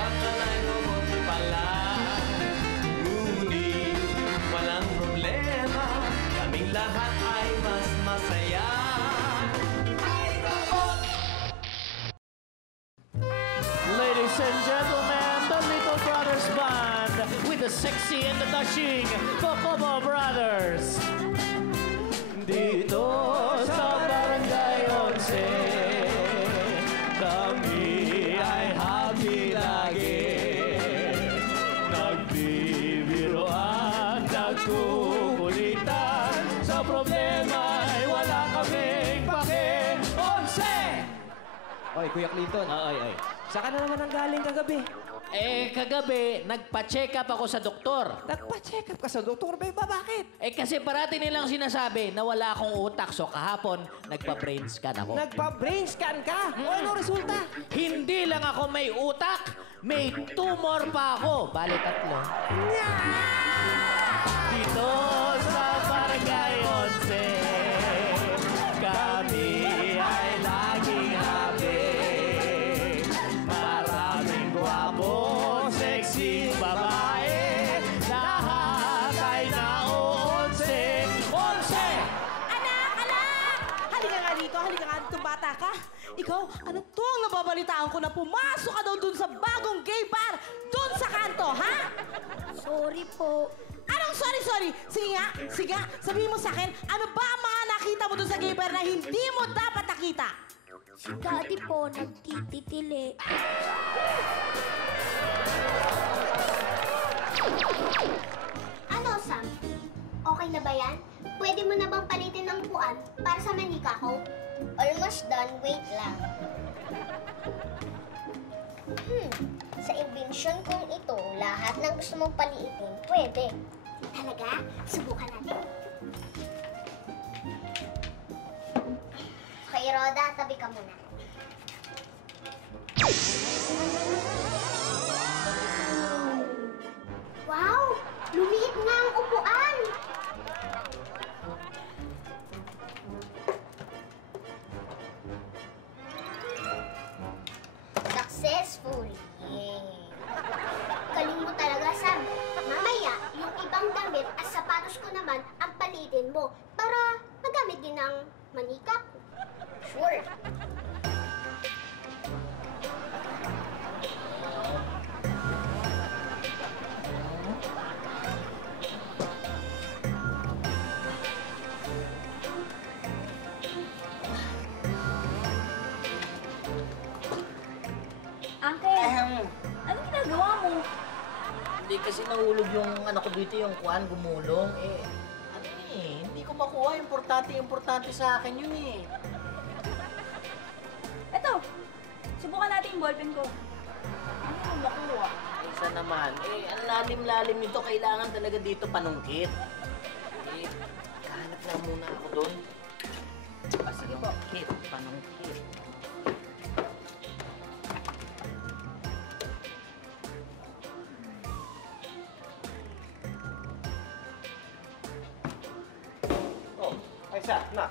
Kakalay mabuti pala. Ngunit walang problema, kaming lahat ay mas masaya. Ay, robot! Ladies and gentlemen, the Little Brothers Band with the sexy and the dashing Kokomo Brothers. Dito sa Barangay 11, kami ay happy lagi. Nagbibiroan, nagkukulitan, sa problema ay wala kaming pake. 11! Oy, Kuya Clinton. Ay. Saan ka na naman ang galing kagabi? Kagabi, nagpa-check up ako sa doktor. Nagpa-check up ka sa doktor, ba? Bakit? Kasi parati nilang sinasabi na wala akong utak. So kahapon, nagpa-brain scan ako. Nagpa-brain scan ka? O ano resulta? Hindi lang ako may utak, may tumor pa ako. Bali, 3. Dito sa Barangay 11, kami ay laging happy. Maraming gwapo, sexy babae, lahat ay na-11. 11! Anak! Halika nga dito, bata ka. Ikaw, ano to ang nababalitaan ko na pumasok ka daw dun sa bagong gay bar, dun sa kanto, ha? Sorry po. Anong sorry? Sige nga, sabihin mo sa akin, ano ba ang mga nakita mo dun sa gay bar na hindi mo dapat nakita? Si Daddy po nagtititili. Ano, Sam? Okay na ba yan? Pwede mo na bang palitin ng upuan para sa manika ko? Almost done, wait lang. Sa invention kong ito, lahat ng gusto mong paliitin, pwede. Talaga? Subukan natin. Okay, Roda, tabi ka muna. Wow! Lumiit nga ang upuan! Successful! Yay! Galing mo talaga, Sam. Mamaya, yung ibang damit at sapatos ko naman ang palitin mo para magamit din ng manika ko. Sure! Uncle, anong ginagawa mo? Hindi kasi nahulog yung anak ko dito, yung kuhan, gumulong. Hindi ko makuha. Importante sa akin yun eh. Eto, subukan natin yung ballpen ko. Ano yung makuha? Isa naman. Ang lalim-lalim nito. Kailangan talaga dito panungkit. Kahanap na muna ako doon. Sige po. Panungkit. Aisa, na.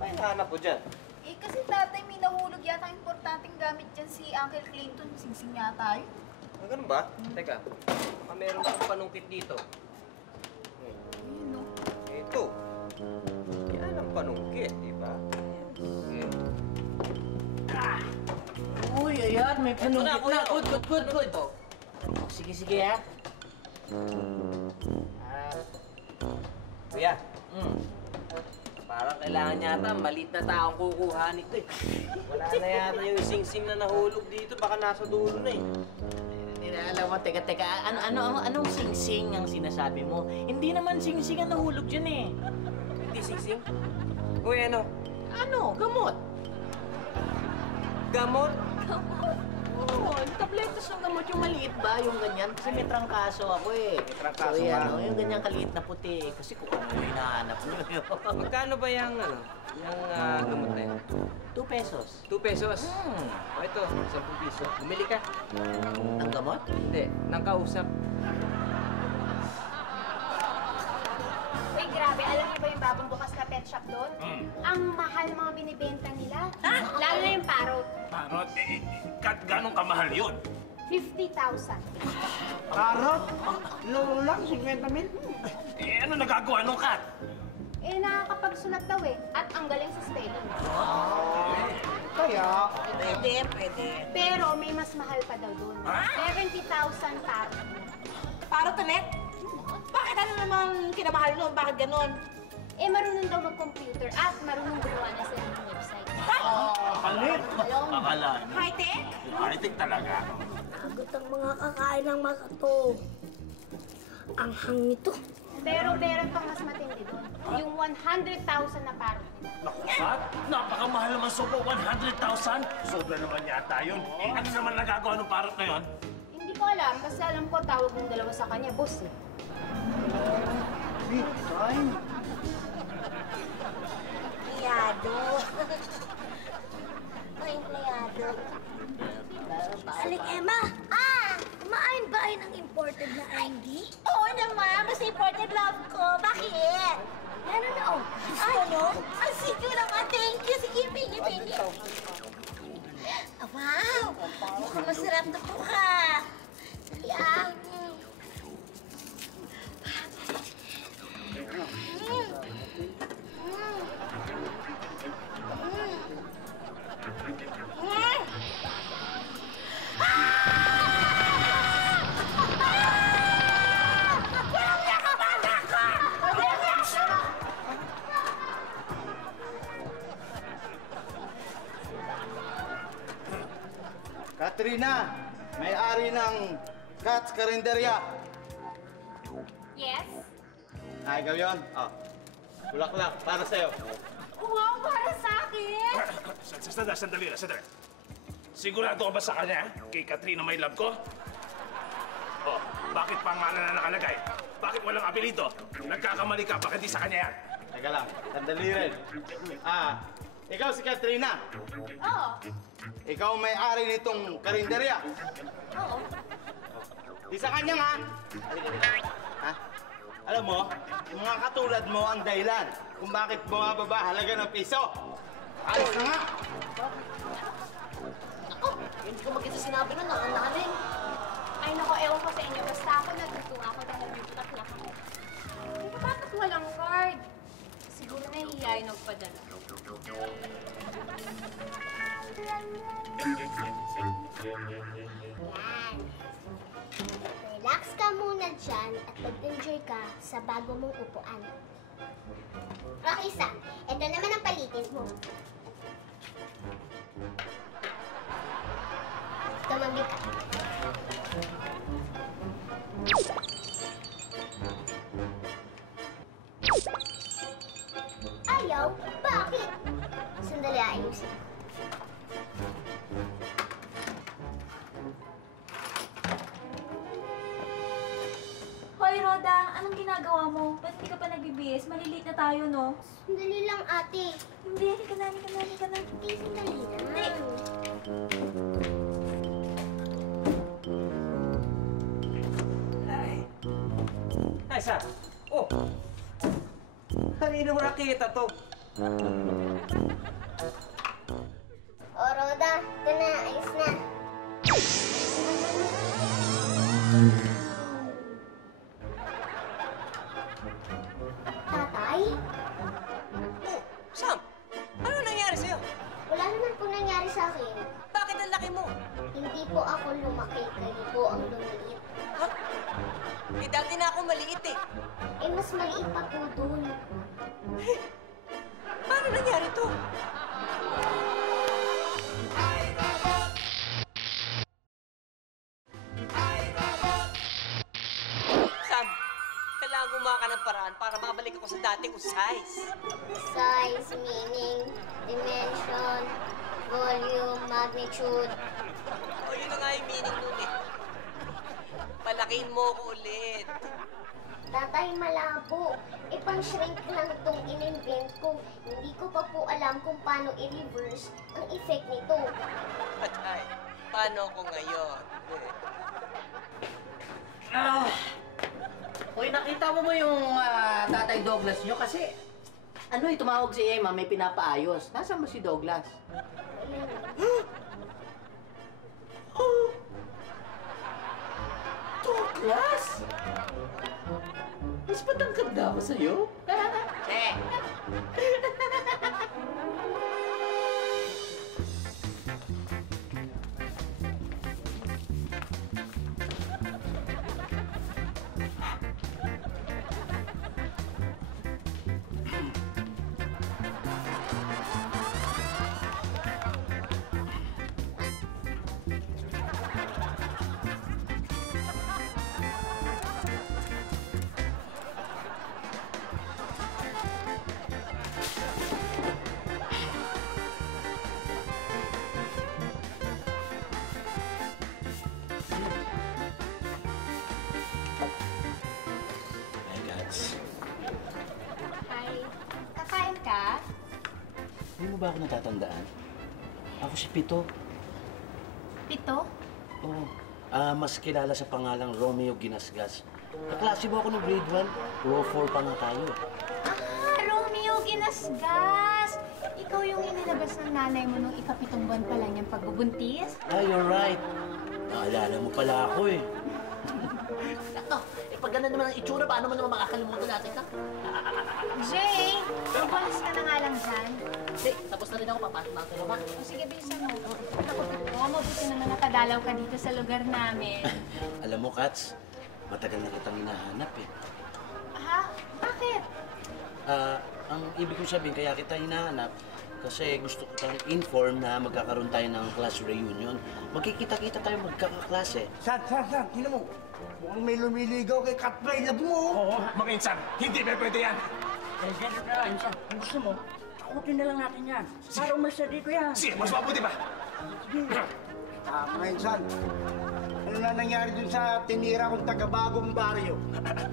Ano hinahanap mo dyan? Kasi tatay, may nahulog yata ang importanteng gamit dyan si Uncle Clinton. Singsing yata yun. Ganun ba? Teka, baka meron akong panungkit dito. Ayun, no? Ito. Yan ang panungkit, di ba? Uy, ayan. May panungkit na. Good. Sige ha. Kuya. Parang kailangan yata, maliit na taong kukuha nito eh. Wala na yata yung sing-sing na nahulog dito, baka nasa dulo na eh. Hindi na alam mo, teka. Anong sing-sing ang sinasabi mo? Hindi naman sing-sing ang nahulog dyan eh. Hindi sing-sing? Uy, ano? Ano? Gamot. Gamot? Oo, tabletas ng gamot. Yung maliit ba? Yung ganyan? Kasi may trangkaso ako eh. May trangkaso so, yan, ka? yung ganyan kaliit na puti. Kasi kung ano yung hinahanap nyo. Magkano ba yung gamot na yan? 2 pesos. 2 pesos? O ito, 10 piso. Bumili ka. Ang gamot? Hindi, nang kausap. Uy, grabe. Alam niyo ba yung bagong bukas na pet shop doon? Ang mahal mga binibenta nila. Lalo na yung parrot. Parot, ganong kamahal yun? 50,000. Karot? Laro lang, 50,000. Eh, ano nagagawa nung cat? Eh, nakakapagsulat daw eh. At ang galing sa spelling. Kaya, Pwede. Pero may mas mahal pa daw dun. 70,000 para. Parot ulit? Bakit ano naman kinamahal nun? Bakit ganon? Eh, marunong daw mag-computer at marunong gumawa na sa ng website. Palit. Akala niyo. High-tech? High-tech talaga. Agot ang mga kakain ng mga to. Ang hang nito. Pero meron pang mas matindi dun. Yung 100,000 na parot. Naku, Kat, napakamahal naman sobo, 100,000. Sobra naman yata yun. Eh, ano naman nagagawa ng parot na yun? Hindi ko alam. Basta alam ko tawag ng dalawa sa kanya, boss eh. big time. Empleyado. Mga empleyado. Aling Emma, kumain ba ay ng imported na candy? Oo naman, mas imported love ko. Bakit? Ano na oh? Ano? Ang sito naman. Thank you. Sige, pingi. Wow! Mukhang masarap na po ka. Yeah. Katrina, may-ari ng Cat's Carinderia. Yes? Ikaw yun? Bulaklak, para sa'yo. Wow, para sa akin! Sandali. Sigurado ka ba sa kanya, kay Katrina may love ko? Oh, bakit pangalan na nakalagay? Bakit walang apelido? Nagkakamali ka, bakit di sa kanya yan? Teka lang, sandali rin. Ikaw si Katrina. Oo. Ikaw ang may-ari nitong karinderya. Oo. Di sa kanya nga. Alam mo, yung mga katulad mo ang dahilan kung bakit bumababa halaga ng piso. Alis na nga! Ako, hindi ko magkita sinabi nun. Nakanaling. Ay, nako, ewan ko sa inyo. Basta ako natutuwa ako dahil may bulaklak ako. Bakit walang card? Siguro nahihiyain nagpadala. Yan. Relax ka muna dyan at mag-enjoy ka sa bago mong upuan. Okay, Sam. Ito naman ang palitin mo. Tumanggi ka. Ayaw? Bakit? Sandali, ayusin ko. Hoy, Roda, anong ginagawa mo? Ba't hindi ka pa nagbibihis? Maliliit na tayo, no? Sandali lang, ate. Hindi, halika na. Hindi, sandali lang. Ay, Sam! Oh! Kanino mo nakita to? O, Roda, ito na. Ayos na. Tatay? Sam! Ano nangyari sa'yo? Wala naman po nangyari sa akin. Bakit ang laki mo? Hindi po ako lumaki, kayo po ang lumiit. Ha? Eh, dati na ako maliit eh. Eh, mas maliit pa po dun. Paano nangyari to? Sam, kailangan gumawa ka ng paraan para makabalik ako sa dati kong size. Size, meaning, dimension, volume, magnitude. O, yun na nga yung meaning nun eh. Palakihin mo ko ulit. Tatay, malabo. E pang-shrink lang itong in-invent ko. Hindi ko pa po alam kung paano i-reverse ang effect nito. Patay, paano ko ngayon? Uy, nakita mo yung Tatay Douglas nyo? Kasi, tumawag si Emma, may pinapaayos. Nasaan mo si Douglas? sa'yo? Eh! Hi, Cats. Hi. Kakain ka? Hindi mo ba ako natatandaan? Ako si Pito. Pito? Oo. Mas kilala sa pangalang Romeo Ginasgas. Kaklase mo ako ng grade 1. Raw 4 pa nga tayo. Ah, Romeo Ginasgas! Ikaw yung inilabas ng nanay mo nung ikapitong buwan pa lang yung pagbubuntis? Ah, you're right. Naalala mo pala ako eh. Sakto. Pag gano'n naman ang itsura, paano mo naman makakalimutan natin ka? Jay, mabalas ka na nga lang dyan. Hindi, tapos na rin ako. Papasok na ako sa baba. O sige, bilisan mo. Oo, mabuti naman nakadalaw ka dito sa lugar namin. Alam mo, Cats, matagal na kitang hinahanap eh. Ha? Bakit? Ang ibig kong sabihin, kaya kita hinahanap, kasi gusto ko tayong inform na magkakaroon tayo ng class reunion. Magkikita-kita tayo magkakaklase. San? Tingnan mo. Mukhang may lumiligaw kay Katray Lab mo. Oo, mga insan, hindi ba pwede yan? Eh, ganito na, Insan. Kung gusto mo, takutin na lang natin yan. Para umalis na dito yan. Sige, mas mabuti ba? Mga insan, ano na nangyari dun sa tinira kong taga-bagong baryo?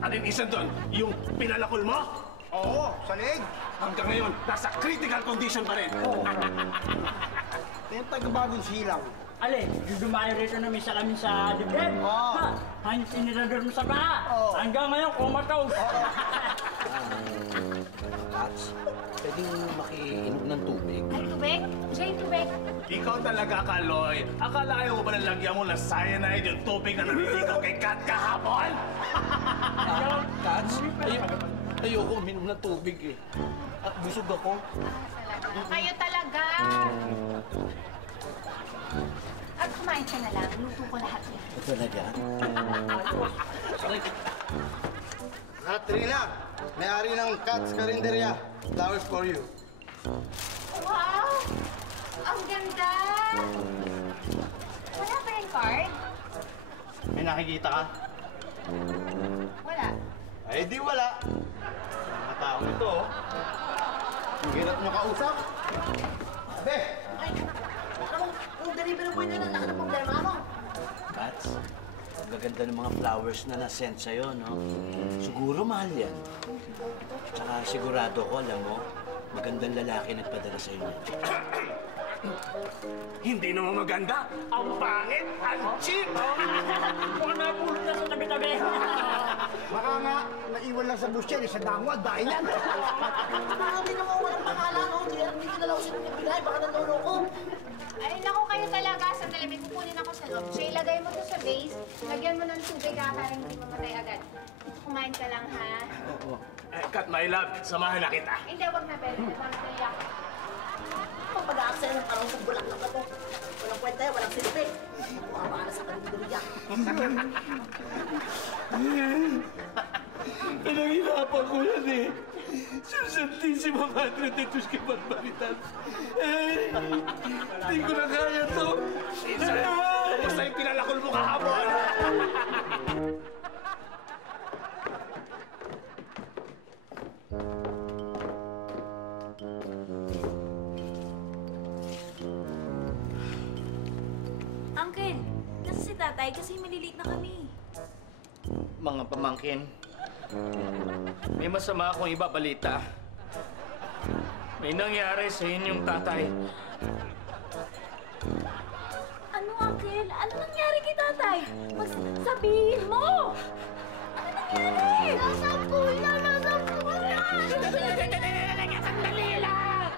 Ano yung insan doon? Yung pinalakol mo? Oo, sa leeg. Hanggang ngayon, nasa critical condition pa rin. Oo. Yung taga-bagong silang. Ale, yung dumayo rito na may salamin sa dibdib. Oo. Ha? Hanggang tinirador mo sa paa. Oo. Hanggang ngayon, comatose. Cats, pwedeng makiinom ng tubig. Ay, tubig? Jay, tubig. Ikaw talaga, Kaloy. Akala kayo ba na lagyan mo ng cyanide yung tubig na naliligaw kay Kat kahapon? Cats, ayoko uminom ng tubig eh. Busog ako. Kayo talaga. At kumain ka na lang. Luto ko lahat yan. Talaga? Katrina, may-ari ng Kat's Carinderia. Flowers for you. Wow! Ang ganda! Wala pa rin card? May nakikita ka? Wala. Ay, di wala. Mga tao ito, oh. Ang hirap nyo kausap. Abe! Ay, alam mo, kung delivery boy na lang, laki ng problema mo. Cats, ang gaganda ng mga flowers na na-send sa'yo, no? Siguro mahal yan. Tsaka sigurado ko, alam mo, magandang lalaki nagpadala sa'yo niyan. Hindi naman maganda. Ang pangit, ang cheap. Mukhang napulot na sa tabi-tabi. Baka nga, naiwan lang sa busya, sa dangwad, dahil yan. Marami naman walang pangalan, no? Hindi ka na lang sila bigay, baka nanlolo ko. Ay, naku kayo talaga. Sandali, may kukunin ako sa loob. Jay, lagay mo to sa vase. Lagyan mo ng tubig ha, para hindi mamatay agad. Kumain ka lang ha. Kat, my love, samahan na kita. Hindi, wag na, Bel. Mamatay ako. Kung pag-aaksaya ng parang kung bulak na ako. Walang kwenta yan, walang silbi. Mukha na sa kaligduriya. Pinangirapan ko yan eh. Susantísima Madre de tus que barbaritas. Hindi ko na kaya to. Insan, basta yung pinalakol mo kahapon. Uncle, nasa si tatay kasi maliliit na kami. Mga pamangkin, may masama akong ibabalita. May nangyari sa inyong tatay. Ano, Uncle? Ano nangyari kay tatay? Sabihin mo! Ano nangyari? Nasampul na! Sandali lang!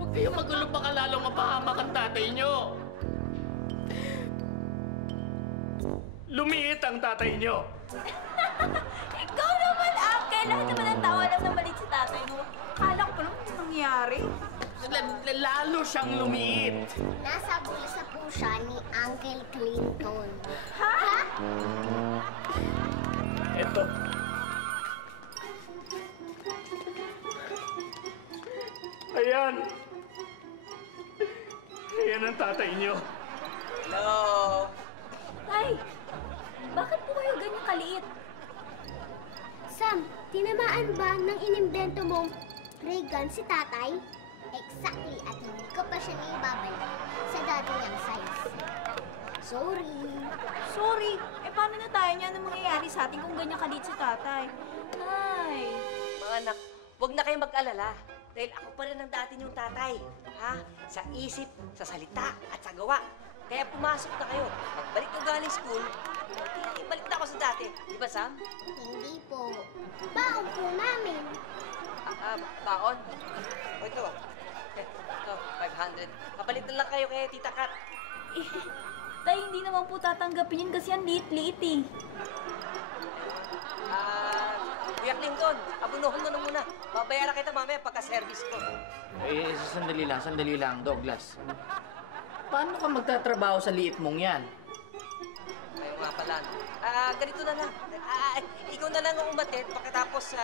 Huwag kayong magulo, baka lalong mapahamak ang tatay nyo. Lumiit ang tatay nyo. Ikaw naman, Uncle! lahat naman ng tao alam na maliit si tatay mo. Kala ko pa naman yung nangyari. Lalo siyang lumiit. Nasa bulsa po siya ni Uncle Clinton. Ha? Eto. Ayan. Ayan ang tatay niyo. Hello? Tay, bakit po kayo ganyan kaliit? Sam, tinamaan ba ng inimbento mong ray gun si tatay? Exactly, at hindi ko pa siya naibabalik sa dati niyang size. Sorry. Sorry, paano na tayo niyan? Anong mangyayari sa atin kung ganyan kaliit si tatay? Tay. Mga anak, huwag na kayong mag-alala. Dahil ako pa rin ang dati niyong tatay. Ha? Sa isip, sa salita, at sa gawa. Kaya pumasok na kayo. Pagbalik ko galing school, balik na ako sa dati. Di ba, Sam? Hindi po. Baon po namin. Baon? O ito ah. Ito, 500. Kapalit na lang kayo kay Tita Kat. Tay, hindi naman po tatanggapin yun kasi ang liit-liit eh. Kuya Clinton, abunuhan mo na muna. Babayaran kita mamaya pagka-service ko. Sandali lang, Douglas. Paano ka magtatrabaho sa liit mong yan? Kayo nga pala. Ganito na lang. Ikaw na lang ang umatid, pagkatapos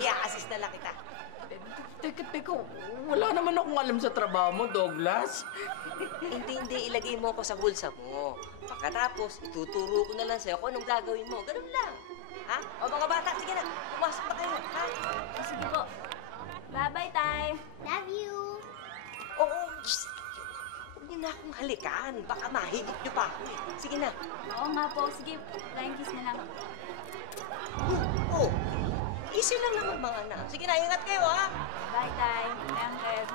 i-assist na lang kita. Teka, wala naman akong alam sa trabaho mo, Douglas. Hindi. Ilagay mo ako sa bulsa mo. Pagkatapos, ituturo ko na lang sa'yo kung anong gagawin mo. Ganun lang. Ha? O mga bata, sige na. Pumasok na kayo, ha? Sige po. Bye-bye, Tay. Love you. Oo, huwag niyo na akong halikan. Baka mahigit niyo pa ako eh. Sige na. Oo nga po. Sige, flying kiss na lang. Oo. Easy lang naman mga anak. Sige na, ingat kayo, ha? Bye, Tay. Uncle.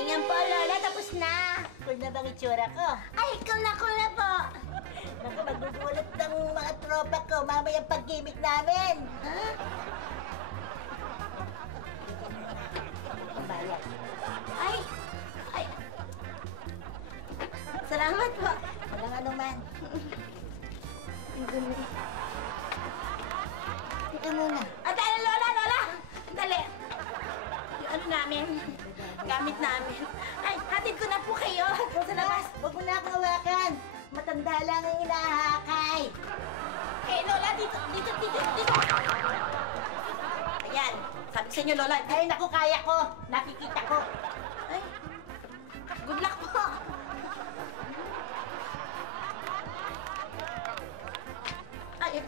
Ayan po, Lola. Tapos na. Cool na bang itsura ko? Ay, cool na po. Naku, magbubulat ng mga tropa ko. Mamaya pag-gimmick namin. Ha? Ay! Salamat po. Walang anuman. Teka muna. Dali, Lola! Dali. Yung ano namin, gamit namin. Ay, hatid ko na po kayo sa labas. Huwag mo na akong hawakan. Matanda lang ang inahakay. Eh, Lola, dito. Ayan, sabi sa inyo, Lola. Ay, naku, kaya ko. Nakikita ko. Ay, good luck po. Ay,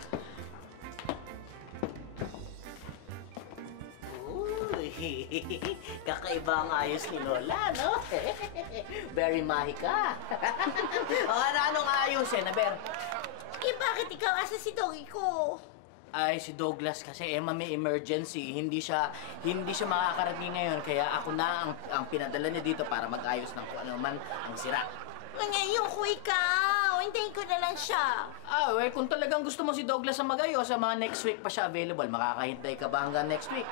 Kakaiba ang ayos ni Lola, no? Very mahika. Anong ayusin, Aber? eh, bakit ikaw asa si Doggy ko? Ay, si Douglas kasi may emergency. Hindi siya makakarating ngayon. Kaya ako na ang pinadala niya dito para mag-ayos ng kung ano man ang sira. Ngayon ko ikaw. Hintayin ko na lang siya. Kung talagang gusto mo si Douglas ang mag-ayos, sa mga next week pa siya available. Makakahintay ka ba hanggang next week?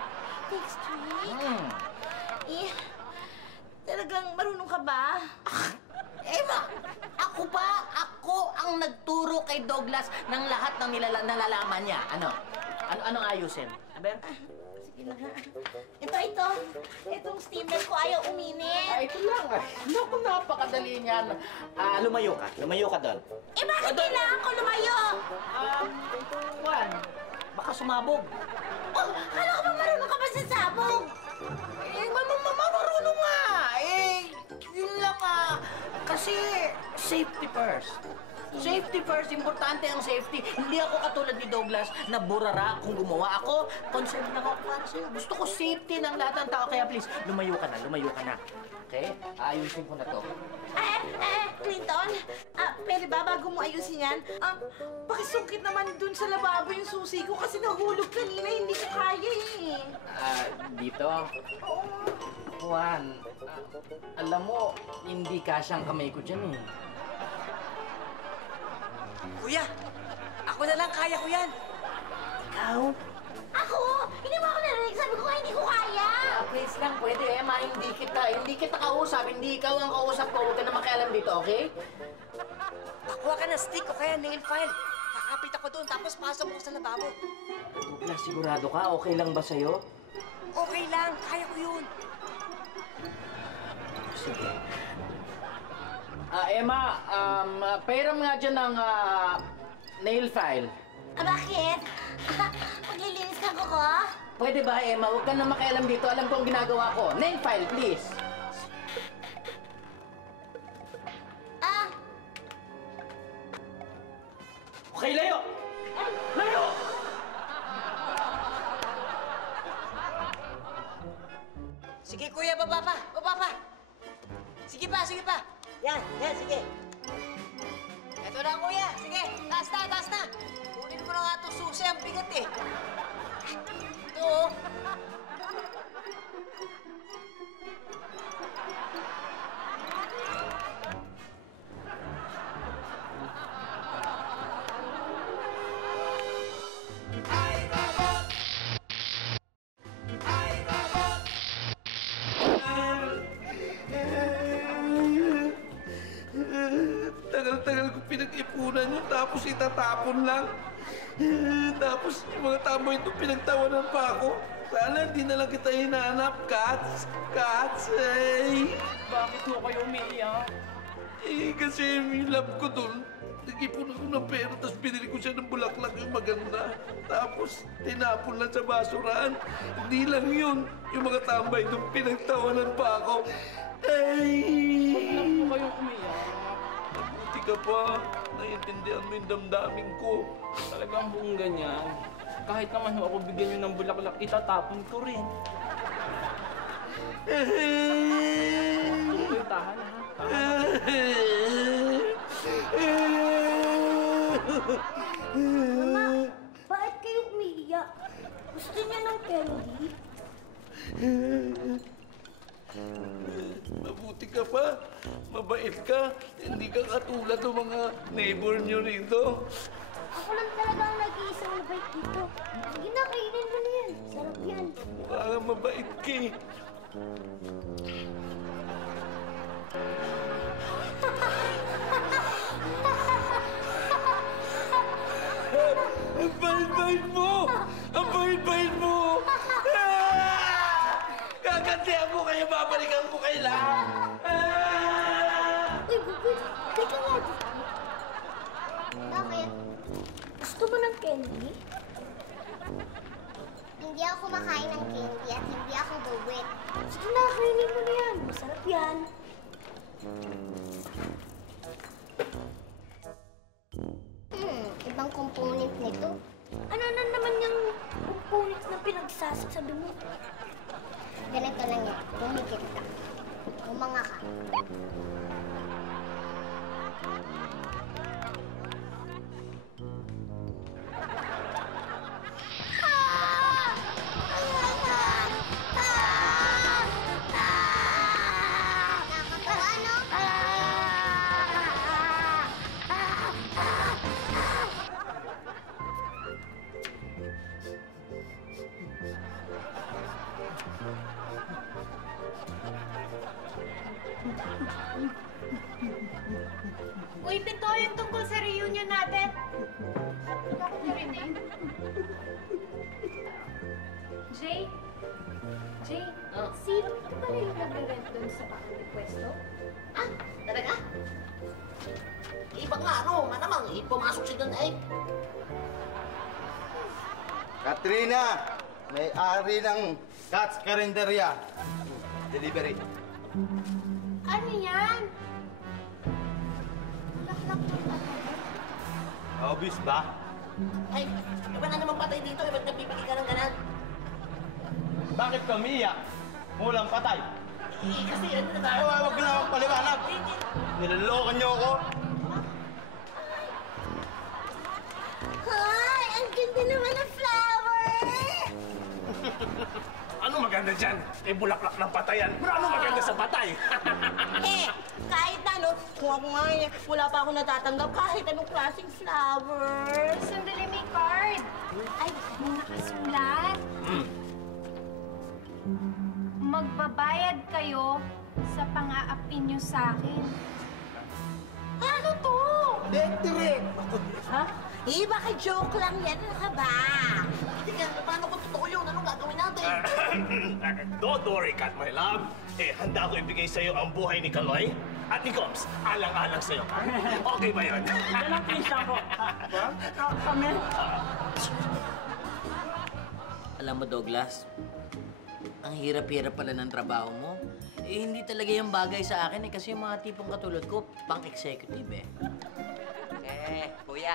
Next week? Eh, talagang marunong ka ba? Ako ang nagturo kay Douglas ng lahat ng nalalaman niya. Anong ayusin? Aber? Sige na nga. Ito. Itong steamer ko ayaw uminit. Ito lang. Naku, napakadali niyan. Lumayo ka doon. Eh, bakit kailangan ko lumayo? Juan, baka sumabog. Oh, kala ko ba marunong ka ba sa sabog? Marunong nga. Yun lang kasi safety first. Safety first, importante ang safety. Hindi ako katulad ni Douglas na burara kung gumawa ako. Concerned lang ako para sa'yo. Gusto ko safety ng lahat ng tao. Kaya please, lumayo ka na. Okay? Ayusin ko na to. Clinton, pwede ba bago mo ayusin yan? Pakisungkit naman dun sa lababo yung susi ko kasi nahulog kanina, hindi ko kaya eh. Dito? Juan, alam mo, hindi kasyang kamay ko dyan eh. Kuya, ako na lang, kaya ko yan. Ikaw? Ako? Hindi mo ako narinig. Sabi ko hindi ko kaya. Please lang, pwede Emma, hindi kita kausap, hindi ikaw ang kausap ko. Huwag ka na makialam dito, okay? Pakuha ka ng stick o kaya nail file. kakapit ako doon, tapos pasok ako sa lababo. Douglas, sigurado ka? Okay lang ba sa'yo? Okay lang, kaya ko yun. Sige. Emma, pairam nga dyan ng nail file. Bakit? Maglilinis ka ko? Pwede ba, Emma? Huwag ka na makialam dito. Alam ko ang ginagawa ko. Nail file, please. Okay, layo! Layo! Sige, kuya, baba pa. Baba pa. Sige pa, sige pa. Yan, sige. Ito na, kuya. Sige, taas na, taas na. Kunin mo na nga itong susi, ang bigat eh. Ito, oh. Tagal-tagal ko pinag-ipunan yun, tapos itatapon lang. Tapos yung mga tamboy ito, pinagtawanan pa ako. Sana hindi na lang kita hinahanap, Cats. Cats, eh. Bakit mo kayo umiiyak? Eh, kasi yung love ko dun, nag-ipon ako ng pera, tapos binili ko siya ng bulaklak yung maganda. Tapos, tinapon lang sa basurahan. Hindi lang yun. Yung mga tambay doon, pinagtawanan pa ako. Ay! Huwag na po kayong umiyak. Mabuti ka pa. Naiintindihan mo yung damdamin ko. Talagang buong ganyan. Kahit naman ako bigyan nyo ng bulaklak, itatapon ko rin. Tuloy, tahan ha. Mama, bakit kayo umiiyak? Gusto niya ng candy? Mabuti ka pa. Mabait ka. Hindi ka katulad ng mga neighbor nyo rito. Ako lang talaga ang nag-iisang mabait dito. Sige na, kainin mo na yan. Sarap yan. Mukha nga mabait ka eh. Ang bait-bait mo! Ang bait-bait mo! Gagantihan ko kayo, babalikan ko kayo lahat! Uy, Buboy, teka nga dito. Bakit? Gusto mo ng candy? Hindi ako kumakain ng candy at hindi ako buwit. Sige na, kainin mo na yan. Masarap yan. Ibang component nito. Ano na naman yung components na pinagsasabi mo? Ganito lang yan. Dumikit ka. Umanga ka. Nakakatawa, no? Uy, Pito, yung tungkol sa reunion natin. Ako narinig. Jay? Jay, sino ka pala yung nagre-rent doon sa bakit pwesto? Ah, talaga? Iba nga, ano? Manamang, pumasok siya doon ay. Katrina, may-ari ng Cats Carinderia. Delivery. Ano yan? Bulaklak ng patay. Obvious ba? Ay, iba na naman patay dito. Ba't nagpipigil ka ng ganan? Bakit ka umiiyak? Mulang patay. Eh, kasi ano na ba? Ay, wag na akong paliwanag. Nilolokan niyo ako. Hi! Ang ganda naman ng flower! Ano maganda dyan? Eh, bulaklak ng patayan. Pero ano maganda sa patay? Eh, kahit na, no? Kung ako nga eh, wala pa ako natatanggap kahit anong klaseng flowers. Sandali, may card. Ay, may nakasulat. Magbabayad kayo sa pang-aapi nyo sa akin. Ano to? Direct. Ha? Baka joke lang yan. Ano ka ba? Teka, paano kung totoo yun? Anong gagawin natin? Don't worry, Kat, my love. Handa ko ibigay sa'yo ang buhay ni Kaloy at ni Combs. Alang-alang sa'yo, Kat. Okay ba yun? Yan ang pinsa ko. Kami. Alam mo, Douglas, ang hirap-hirap pala ng trabaho mo. Hindi talaga yung bagay sa akin kasi yung mga tipong katulad ko, pang-executive Kuya,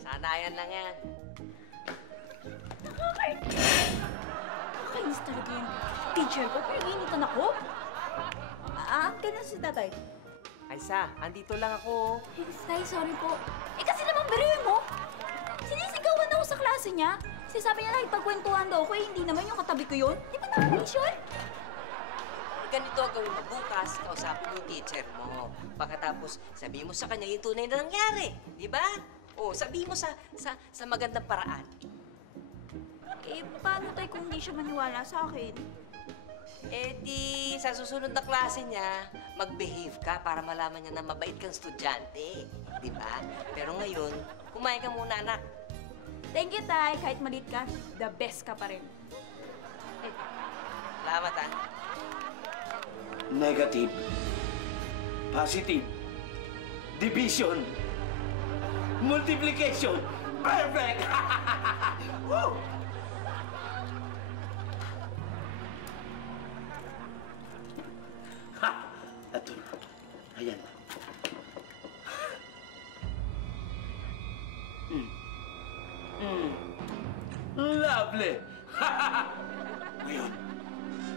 sanayan lang yan. Nakakainis talaga yung teacher ko. Pero initan ako. Kailan si tatay? Aisa, andito lang ako. Tay, sorry po. Kasi naman biruin mo. Sinisigawan ako sa klase niya. Sabi niya nakipagkwentuhan daw ako, hindi naman yung katabi ko yun. Di ba nakakainis yun? Ganito ang gawin mo bukas, kausapin yung teacher mo. Pagkatapos, sabihin mo sa kanya yung tunay na nangyari. Di ba? O, sabihin mo sa magandang paraan. Paano tayo kung hindi siya maniwala sa akin? Di sa susunod na klase niya, mag-behave ka para malaman niya na mabait kang estudyante. Di ba? Pero ngayon, kumain ka muna, anak. Thank you, Tay. Kahit malit ka, the best ka pa rin. Salamat, ha? Negative. Positive. Division. Multiplication. Perfect! Woo! Ha! Ito na. Ayan. Lovely! Ngayon,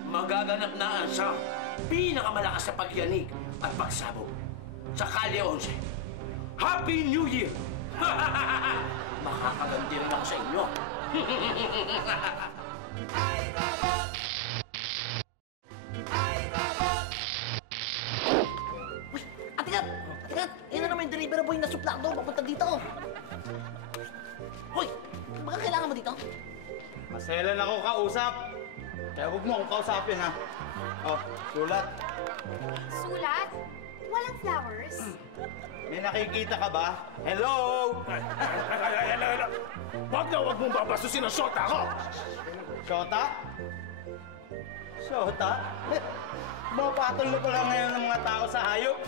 magaganap na ang siyang pinakamalakas na pagyanig at pagsabog sa Kalye 11. Happy New Year! Makakaganti rin ako sa inyo. Uy, Atikat! Atikat! Yan na naman yung delivery boy na suplado papunta dito. Hoy! Baka kailangan mo dito? Maselan ako kausap. Kaya huwag mo akong kausapin, ha? Oh, sulat. Sulat? Walang flowers? May nakikita ka ba? Hello? Huwag mong babasusin ang shota ko! Shota? Shota? Mapatol mo pa lang ngayon ng mga tao sa hayop.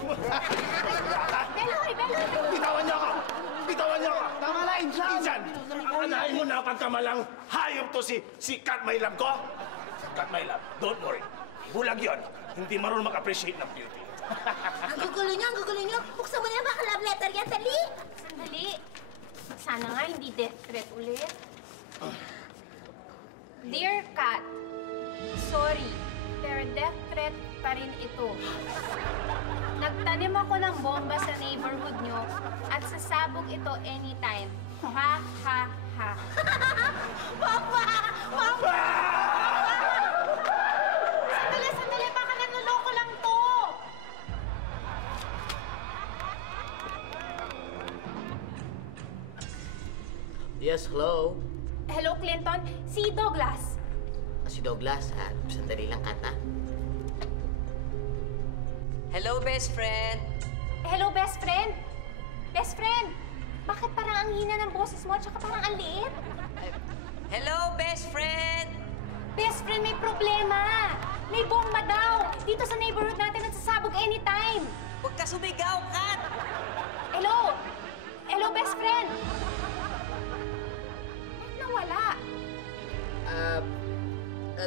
Beloy! Bitawan niyo ako! Bitawan niyo ako! Tama na, Insan! Insan! Anahin mo na pagkamalang hayop to si Kat My Love ko? Kat My Love, don't worry. Bulag yon. Hindi marunong mag-appreciate ng beauty. Ang gugulo niyo. Buksan mo na baka love letter yan, dali! Sandali. Sana nga hindi death threat ulit. Dear Kat, sorry, pero death threat pa rin ito. Nagtanim ako ng bomba sa neighborhood nyo at sasabog ito anytime. Ha, ha, ha. Papa! Papa! Sandali, baka nanuloko lang to. Yes, hello? Hello, Clinton. Si Douglas. Si Douglas, sandali lang, Kat, ha? Hello, best friend. Hello, best friend. Best friend, bakit parang ang hina ng boses mo at saka parang ang liit? Hello, best friend. Best friend, may problema. May bomba daw. Dito sa neighborhood natin at sasabog anytime. Huwag ka sumigaw, Kat. Hello? Hello, best friend. Ba't nawala?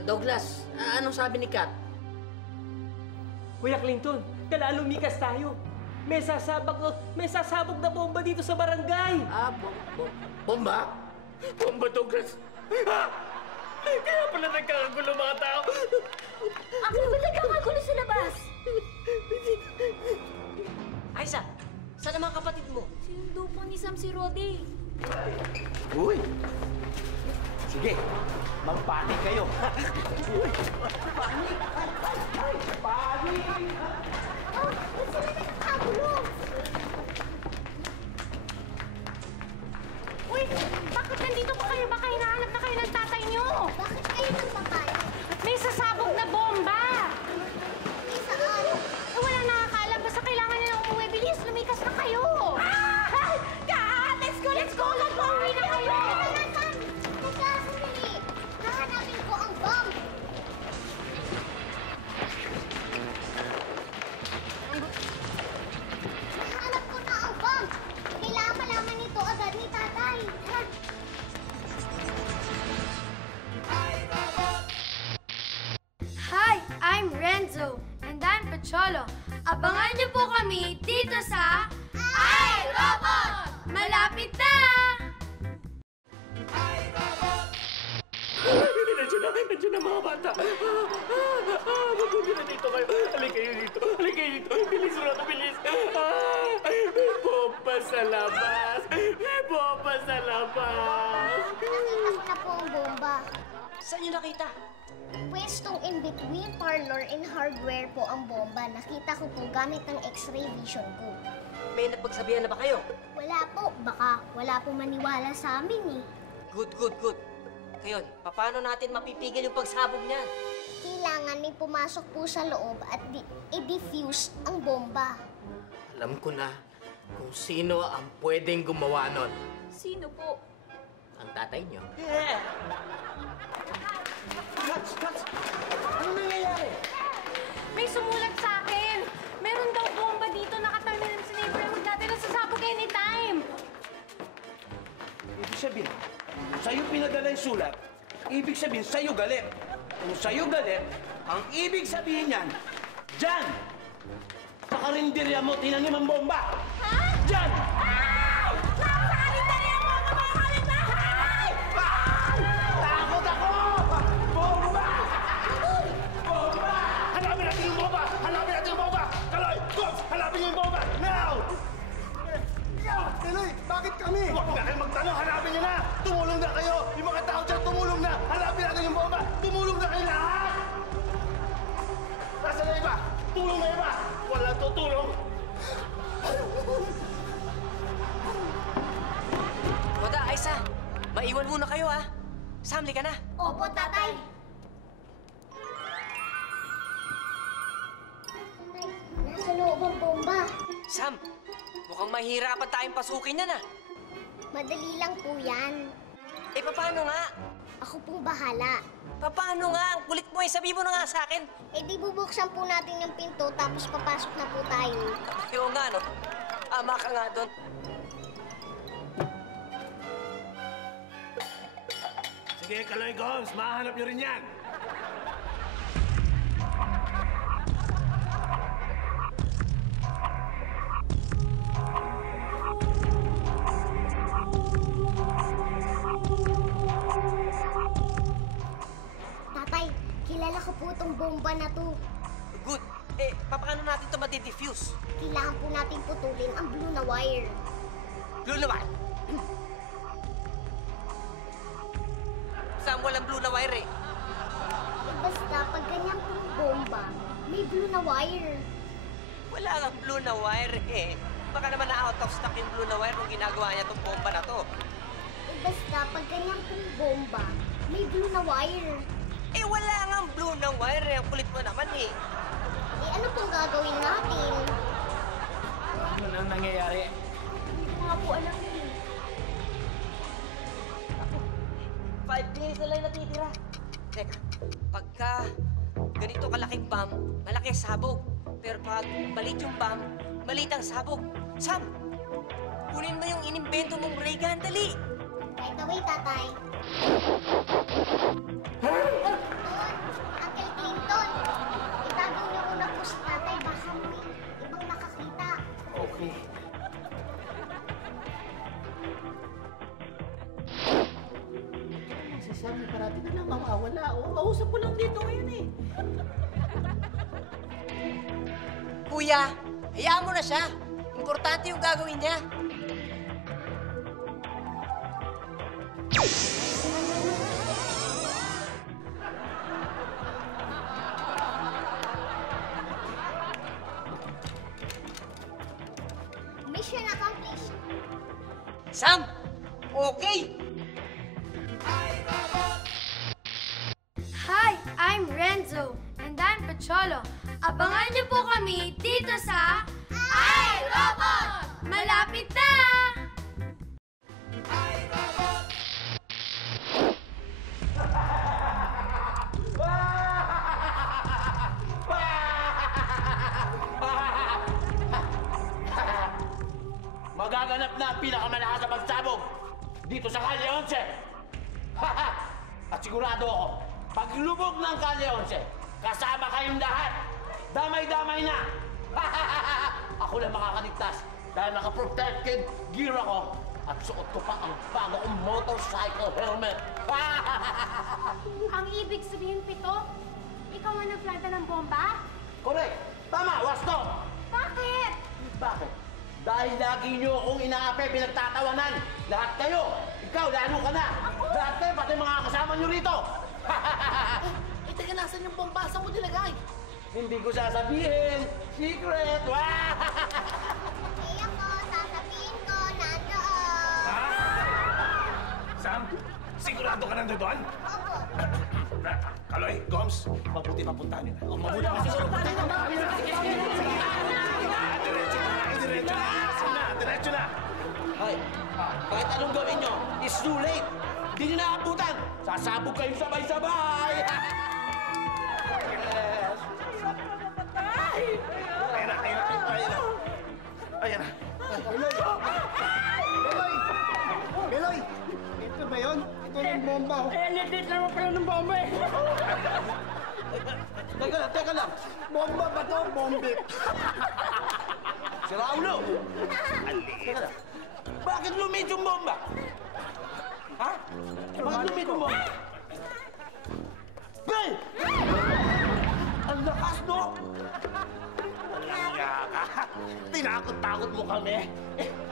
Douglas, anong sabi ni Kat? Kuya Clinton, kala lumikas tayo. May sasabog na bomba dito sa barangay. Bomba? Bomba, Douglas? Kaya pala nagkakagulo mga tao. Ang ba nagkakagulo sa labas? Aisa, saan ang mga kapatid mo? Sinundo po ni Sam si Rodi. Uy! Sige, magpanik kayo. Uy! Panik! Uy, bakit nandito pa kayo? Baka hinahanap na kayo ng tatay niyo. Bakit kayo nagpapayag? May sasabog na bomba. Saan? Wala nakakaalam. Basta kailangan nilang umuwi. Bilis, lumikas na kayo. Ah! Kat! Let's go! dito sa iRobot! Malapit na! Nandiyan na mga bata. Mabuti na dito kayo. Halika kayo dito. Halika kayo dito. Bilis mo na, bilis. May bomba sa labas. May bomba sa labas. Nakita ko na po ang bomba. Saan niyo nakita? Pwestong in between parlor and hardware po ang bomba. Nakita ko po gamit ng x-ray vision ko. May napagsabihan na ba kayo? Wala po. Baka wala po maniwala sa amin eh. Good. Ngayon, paano natin mapipigil yung pagsabog niyan? Kailangan may pumasok po sa loob at i-defuse ang bomba. Alam ko na kung sino ang pwedeng gumawa nun. Sino po? Ang tatay niyo. Ano nangyayari? May sumulat sa akin. Meron daw bomba dito nakatanim sa neighborhood natin na sasabog anytime. Ibig sabihin, sa'yo pinadala yung sulat, ibig sabihin sa'yo galit. Kung sa'yo galit, ang ibig sabihin niyan, dyan! Sa karinderya mo, tinanim ang bomba! Ha? Dyan! Sa karinderya mo, mga kapitbahay! Takot ako! Bomba! Bomba! Hanapin natin yung bomba! Hanapin natin yung bomba! Kaloy! Goms! Hanapin niyo yung bomba! Now! Eloy, bakit kami? Huwag na kayo magtanong! Hanapin niyo na! Tumulong na kayo! Yung mga tao dyan, tumulong na! Hanapin natin yung bomba! Tumulong na kayo lahat! Nasaan na iba? Tulong na iba! Wala tutulong! Wada, Aisa, maiwan muna kayo ha. Samli ka na. Opo, tatay. Nasa loob ang bomba. Sam, mukhang mahirapan tayong pasukin yan Madali lang po yan. Eh, paano nga? Ako pong bahala. Paano nga? Ang kulit mo eh. Sabi mo na nga sa akin. Eh di bubuksan po natin yung pinto tapos papasok na po tayo. Oo nga, no? Ama ka nga doon. Sige, Kaloy Goms! Mahanap niyo rin yan! Tatay, kilala ko po itong bomba na to. Good. Eh, paano natin ito madi-diffuse? Kailangan po natin putulin ang blue na wire. Blue na wire? Saan walang blue na wire eh? Eh basta, pag ganyan pong bomba, may blue na wire. Wala kang blue na wire eh. Baka naman na-out of stock yung blue na wire kung ginagawa niya itong bomba na to. Eh basta, pag ganyan pong bomba, may blue na wire. Eh, wala nga blue na wire eh. Ang kulit mo naman eh. Eh ano pong gagawin natin? Ano nang nangyayari? Hindi ko nga po alam eh. 5 minutes na lang natitira. Teka, pagka ganito kalaking bomb, malaki ang sabog. Pero pag malit yung bomb, malit ang sabog. Sam, kunin mo yung inimbento mong ray gun, dali. Right away, tatay. Uncle Clinton, itago niyo muna po si tatay. Baka may ibang nakakita. Okay. Si Sammy parati na lang mawawala. Kausap ko lang dito ngayon eh. Kuya, hayaan mo na siya. Importante yung gagawin niya. Mission accomplished. Sam, okay. Hi, I'm Renzo. And I'm Pacholo. Abangan niyo po kami dito sa iRobot! Malapit na! Magaganap na ang pinakamalakas na pagsabog dito sa Kalye 11. At sigurado ako, pag lubog ng Kalye 11, kasama kayong lahat. Damay-damay na! ako lang makakaligtas dahil naka-protected gear ako at suot ko pa ang bago kong motorcycle helmet. Ang ibig sabihin, Pito, ikaw ang nagplanta ng bomba? Correct! Tama, wasto! Bakit? Bakit? Dahil lagi niyo akong inaapi, pinagtatawanan. Lahat kayo! Ikaw, lalo ka na! Lahat kayo, pati mga kasama niyo rito! Teka, nasan yung bomba? Saan mo nilagay? Hindi ko sasabihin! Secret! Kaya ko, sasabihin ko, nandoon. Sam, sigurado ka nandun doon? Opo. Kaloy, Goms, mabuti papuntahan niyo na. O, mabuti pa siguro. Diretso na! Ay, kahit anong gawin nyo, it's too late! Hindi nyo naabutan! Sasabog kayo sabay-sabay! Yes! Ayan na! Ayan na! Meloy! Ito ba yun? Ito yung bomba. Nandito naman pala ng bomba eh. Teka lang! Bomba ba to? Bombik. Si Raulo! Teka lang, bakit lumit yung bomba? Ha? Bakit lumit yung bomba? Bel! Ang lakas, no? Walang yaka! Tinakot-takot mo kami!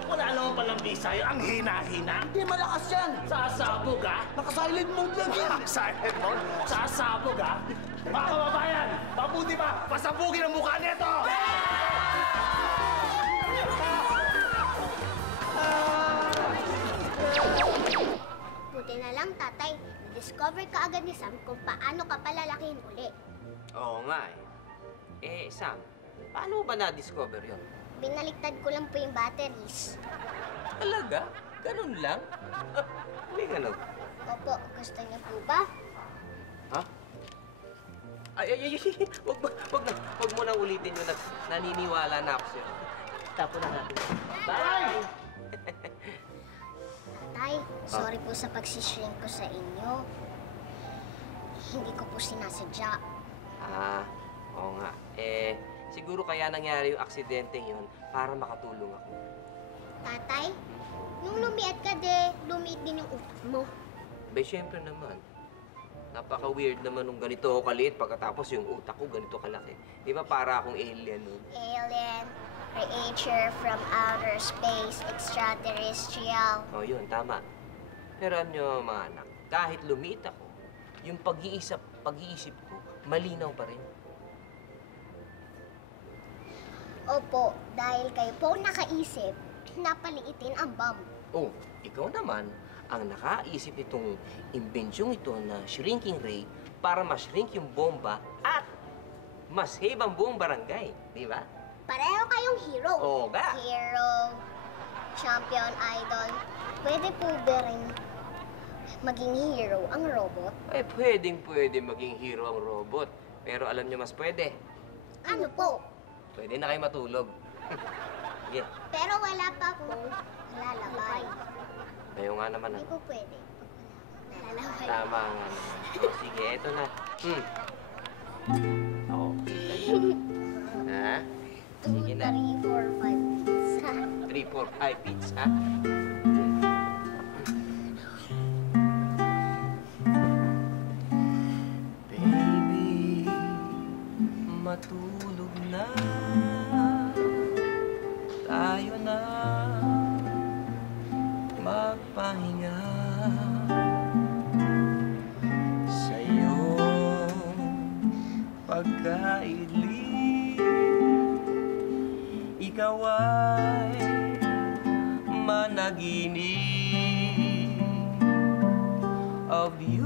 Wala naman palang bisay. Ang hina-hina. Hindi malakas yan! Sasabog, ha? Naka-silent mode lang yan! Silent mode? Sasabog, ha? Mga kababayan, mabuti pa, pasabugin ang mukha nito! Buti na lang, tatay. Discover ka agad ni Sam kung paano ka palalakihin uli. Oo nga eh. Eh, Sam, paano mo ba na-discover yun? Binaliktad ko lang po yung batteries. Talaga? Ganun lang? May ganun. Opo, gusto niyo po ba? Ha? Ay, wag mo nang ulitin yun. Naniniwala na ako sa'yo. Tapo na natin. Bye! Tatay, sorry po sa pagsishrink ko sa inyo. Hindi ko po sinasadya. Ah, oo nga. Eh, siguro kaya nangyari yung aksidente yun para makatulong ako. Tatay, nung lumiit ka lumiit din yung utak mo. Be, syempre naman. Napaka-weird naman nung ganito ako kaliit pagkatapos yung utak ko ganito kalaki. Di ba para akong alien nun? Alien, creature from outer space, extraterrestrial. Oh, yun, tama. Pero alam nyo, mga anak, kahit lumiit ako, yung pag-iisip ko, malinaw pa rin. Opo, dahil kayo po nakaisip, napaliitin ang bomb. Oh, ikaw naman, ang nakaisip itong imbensyong ito na shrinking ray para ma-shrink yung bomba at mas save ang buong barangay. Di ba? Pareho kayong hero. Oo nga. Hero, champion, idol. Pwede po ba rin maging hero ang robot? Eh, pwede maging hero ang robot. Pero alam nyo mas pwede. Ano po? Pwede na kayo matulog. Sige. Pero wala pa akong lalabay. Ayaw nga naman. Hindi po pwede. Lalabay. Tama nga naman. O, sige, eto na. Okay. Ha? 2, 3, 4, 5 pizza. 3, 4, 5 pizza. Baby, matulog na. Tayo na magpahinga sa iyong pagkaili. Ikaw ay managinip of you.